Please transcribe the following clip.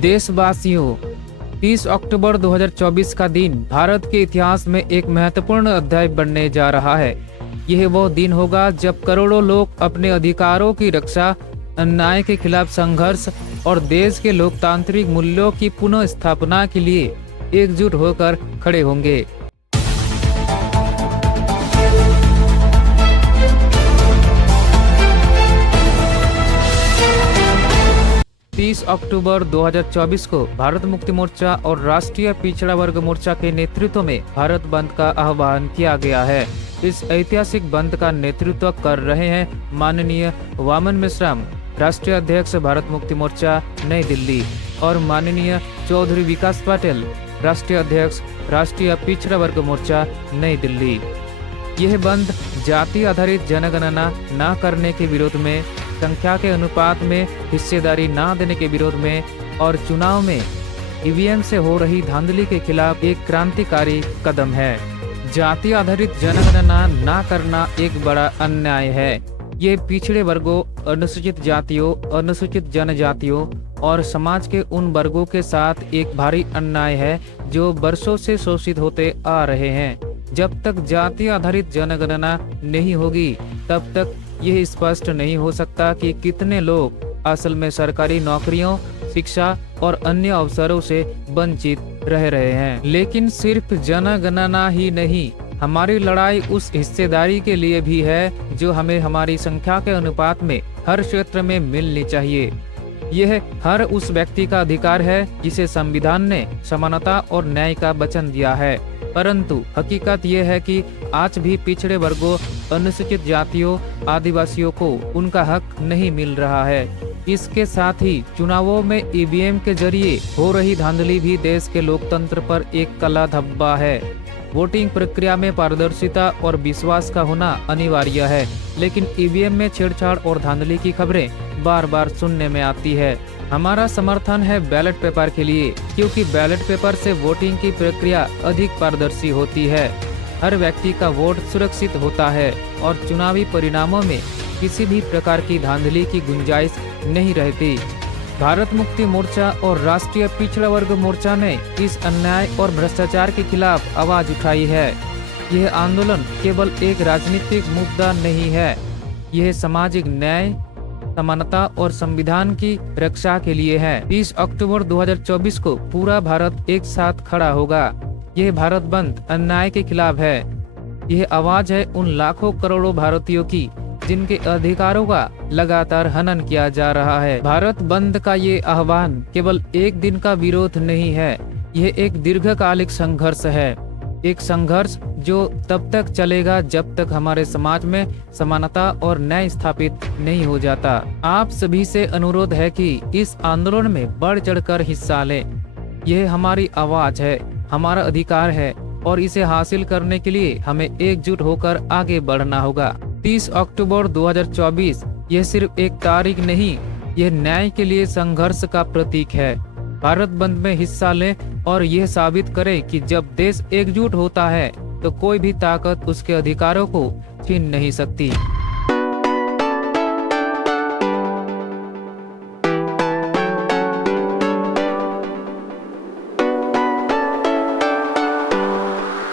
देशवासियों, 30 अक्टूबर 2024 का दिन भारत के इतिहास में एक महत्वपूर्ण अध्याय बनने जा रहा है। यह वो दिन होगा जब करोड़ों लोग अपने अधिकारों की रक्षा, अन्याय के खिलाफ संघर्ष और देश के लोकतांत्रिक मूल्यों की पुनः स्थापना के लिए एकजुट होकर खड़े होंगे। 30 अक्टूबर 2024 को भारत मुक्ति मोर्चा और राष्ट्रीय पिछड़ा वर्ग मोर्चा के नेतृत्व में भारत बंद का आह्वान किया गया है। इस ऐतिहासिक बंद का नेतृत्व कर रहे हैं माननीय वामन मेश्राम, राष्ट्रीय अध्यक्ष भारत मुक्ति मोर्चा नई दिल्ली, और माननीय चौधरी विकास पाटिल, राष्ट्रीय अध्यक्ष राष्ट्रीय पिछड़ा वर्ग मोर्चा नई दिल्ली। यह बंद जाति आधारित जनगणना न करने के विरोध में, संख्या के अनुपात में हिस्सेदारी न देने के विरोध में और चुनाव में ईवीएम से हो रही धांधली के खिलाफ एक क्रांतिकारी कदम है। जाति आधारित जनगणना न करना एक बड़ा अन्याय है। ये पिछड़े वर्गों, अनुसूचित जातियों, अनुसूचित जनजातियों और समाज के उन वर्गों के साथ एक भारी अन्याय है जो वर्षों से शोषित होते आ रहे हैं। जब तक जाति आधारित जनगणना नहीं होगी तब तक यह स्पष्ट नहीं हो सकता कि कितने लोग असल में सरकारी नौकरियों, शिक्षा और अन्य अवसरों से वंचित रह रहे हैं। लेकिन सिर्फ जनगणना ही नहीं, हमारी लड़ाई उस हिस्सेदारी के लिए भी है जो हमें हमारी संख्या के अनुपात में हर क्षेत्र में मिलनी चाहिए। यह हर उस व्यक्ति का अधिकार है जिसे संविधान ने समानता और न्याय का वचन दिया है। परंतु हकीकत यह है कि आज भी पिछड़े वर्गों, अनुसूचित जातियों, आदिवासियों को उनका हक नहीं मिल रहा है। इसके साथ ही चुनावों में ईवीएम के जरिए हो रही धांधली भी देश के लोकतंत्र पर एक काला धब्बा है। वोटिंग प्रक्रिया में पारदर्शिता और विश्वास का होना अनिवार्य है, लेकिन ईवीएम में छेड़छाड़ और धांधली की खबरें बार बार सुनने में आती है। हमारा समर्थन है बैलेट पेपर के लिए, क्योंकि बैलेट पेपर से वोटिंग की प्रक्रिया अधिक पारदर्शी होती है। हर व्यक्ति का वोट सुरक्षित होता है और चुनावी परिणामों में किसी भी प्रकार की धांधली की गुंजाइश नहीं रहती। भारत मुक्ति मोर्चा और राष्ट्रीय पिछड़ा वर्ग मोर्चा ने इस अन्याय और भ्रष्टाचार के खिलाफ आवाज उठाई है। यह आंदोलन केवल एक राजनीतिक मुद्दा नहीं है, यह सामाजिक न्याय, समानता और संविधान की रक्षा के लिए है। 30 अक्टूबर 2024 को पूरा भारत एक साथ खड़ा होगा। यह भारत बंद अन्याय के खिलाफ है। यह आवाज है उन लाखों करोड़ों भारतीयों की जिनके अधिकारों का लगातार हनन किया जा रहा है। भारत बंद का ये आह्वान केवल एक दिन का विरोध नहीं है, यह एक दीर्घकालिक संघर्ष है। एक संघर्ष जो तब तक चलेगा जब तक हमारे समाज में समानता और न्याय स्थापित नहीं हो जाता। आप सभी से अनुरोध है कि इस आंदोलन में बढ़ चढ़कर हिस्सा लें। यह हमारी आवाज है, हमारा अधिकार है और इसे हासिल करने के लिए हमें एकजुट होकर आगे बढ़ना होगा। 30 अक्टूबर 2024 यह सिर्फ एक तारीख नहीं, यह न्याय के लिए संघर्ष का प्रतीक है। भारत बंद में हिस्सा लें और यह साबित करें कि जब देश एकजुट होता है तो कोई भी ताकत उसके अधिकारों को छीन नहीं सकती।